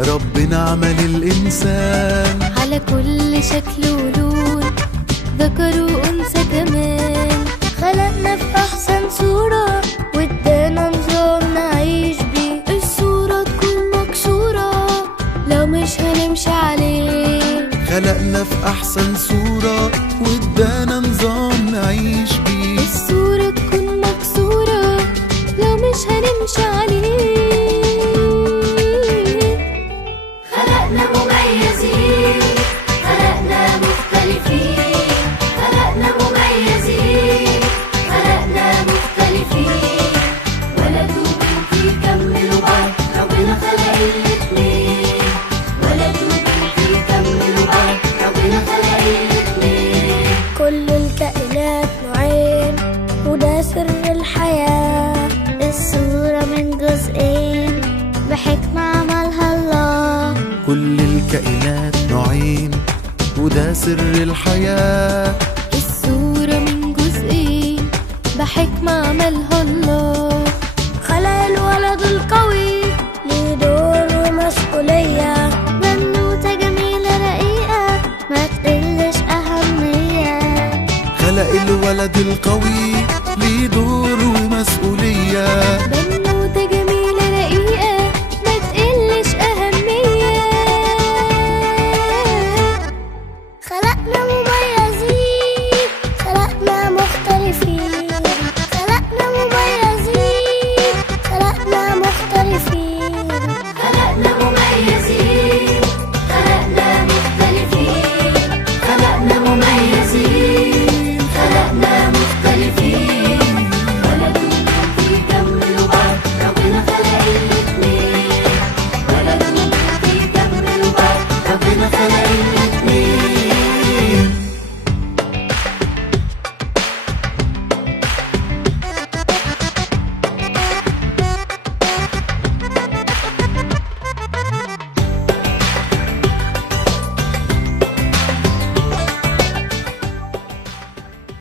ربنا عمل الإنسان على كل شكل ولون، ذكر وأنثى كمان. خلقنا في أحسن صورة وادانا نظام نعيش بيه. الصورة تكون مكسورة لو مش هنمشي عليه. خلقنا في أحسن صورة وادانا نظام نعيش بيه. الصورة تكون مكسورة لو مش هنمشي عليه. خلقنا مميزين، خلقنا مختلفين، خلقنا مميزين، خلقنا مختلفين. ولد وبنت يكملوا بعض، ربنا خلق الاتنين. ولد وبنت يكملوا بعض، ربنا خلق الاتنين. كل الكائنات نوعين وده سر الحياة. الصورة من جزئين بحكمة عملها الله. كل الكائنات نوعين وده سر الحياة. الصورة من جزئين بحكمة عملها الله. خلق الولد القوي ليه دور ومسؤولية. بنوتة جميلة رقيقة ما تقلش أهمية. خلق الولد القوي